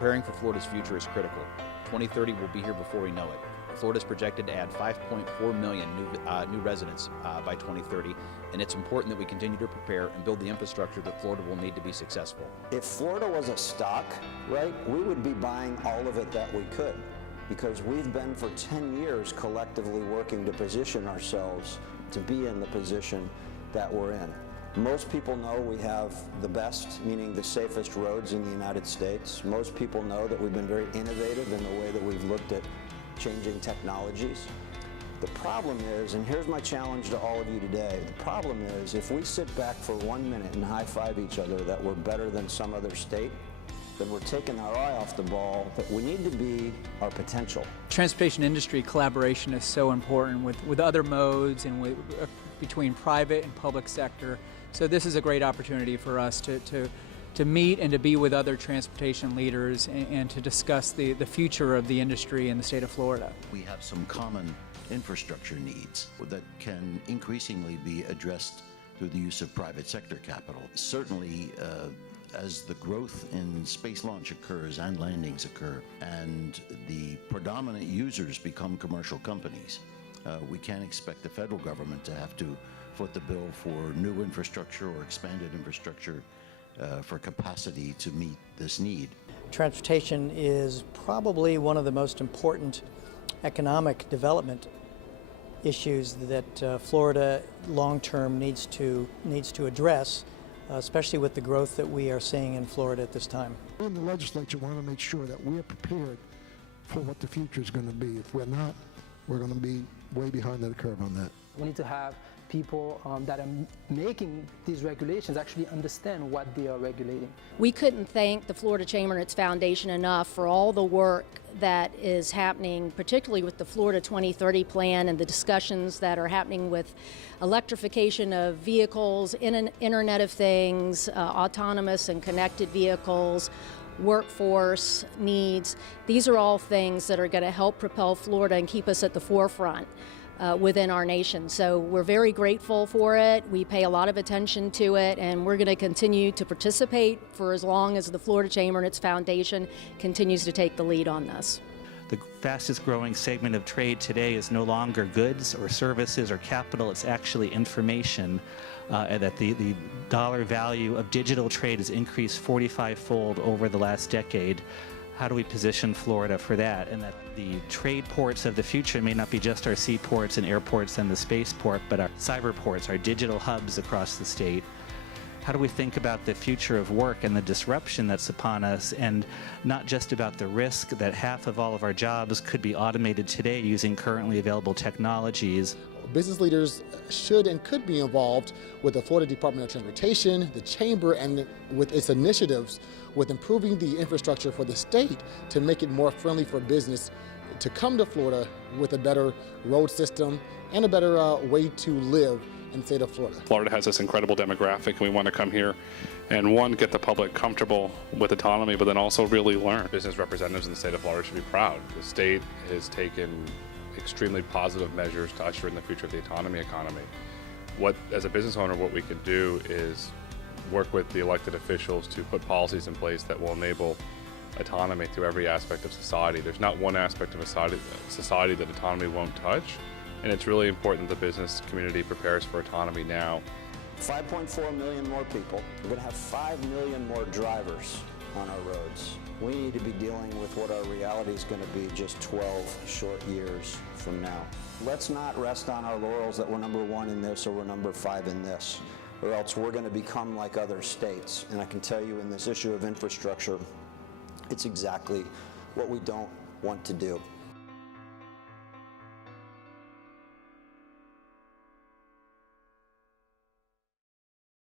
Preparing for Florida's future is critical. 2030 will be here before we know it. Florida is projected to add 5.4 million new residents by 2030, and it's important that we continue to prepare and build the infrastructure that Florida will need to be successful. If Florida was a stock, right, we would be buying all of it that we could, because we've been for 10 years collectively working to position ourselves to be in the position that we're in. Most people know we have the best, meaning the safest roads in the United States. Most people know that we've been very innovative in the way that we've looked at changing technologies. The problem is, and here's my challenge to all of you today, the problem is if we sit back for 1 minute and high-five each other that we're better than some other state, then we're taking our eye off the ball, that we need to be our potential. Transportation industry collaboration is so important with other modes and between private and public sector. So this is a great opportunity for us to meet and to be with other transportation leaders and to discuss the future of the industry in the state of Florida. We have some common infrastructure needs that can increasingly be addressed through the use of private sector capital. Certainly, as the growth in space launch occurs and landings occur and the predominant users become commercial companies, we can't expect the federal government to have to foot the bill for new infrastructure or expanded infrastructure for capacity to meet this need. Transportation is probably one of the most important economic development issues that Florida long-term needs to address, especially with the growth that we are seeing in Florida at this time. We in the legislature want to make sure that we're prepared for what the future is going to be. If we're not, we're going to be way behind the curve on that. We need to have people that are making these regulations actually understand what they are regulating. We couldn't thank the Florida Chamber and its foundation enough for all the work that is happening, particularly with the Florida 2030 plan and the discussions that are happening with electrification of vehicles, Internet of Things, autonomous and connected vehicles, workforce needs. These are all things that are going to help propel Florida and keep us at the forefront within our nation. So we're very grateful for it. We pay a lot of attention to it, and we're going to continue to participate for as long as the Florida Chamber and its foundation continues to take the lead on this. The fastest growing segment of trade today is no longer goods or services or capital, it's actually information. And that the dollar value of digital trade has increased 45-fold over the last decade. How do we position Florida for that? And that the trade ports of the future may not be just our seaports and airports and the spaceport, but our cyberports, our digital hubs across the state. How do we think about the future of work and the disruption that's upon us, and not just about the risk that half of all of our jobs could be automated today using currently available technologies? Business leaders should and could be involved with the Florida Department of Transportation, the Chamber, and with its initiatives with improving the infrastructure for the state to make it more friendly for business to come to Florida with a better road system and a better way to live in the state of Florida. Florida has this incredible demographic, and we want to come here and, one, get the public comfortable with autonomy, but then also really learn. Business representatives in the state of Florida should be proud. The state has taken extremely positive measures to usher in the future of the autonomy economy. As a business owner, what we can do is work with the elected officials to put policies in place that will enable autonomy through every aspect of society. There's not one aspect of society that autonomy won't touch, and it's really important that the business community prepares for autonomy now. 5.4 million more people. We're going to have 5 million more drivers on our roads. We need to be dealing with what our reality is going to be just 12 short years from now. Let's not rest on our laurels that we're number one in this or we're number 5 in this, or else we're going to become like other states. And I can tell you in this issue of infrastructure, it's exactly what we don't want to do.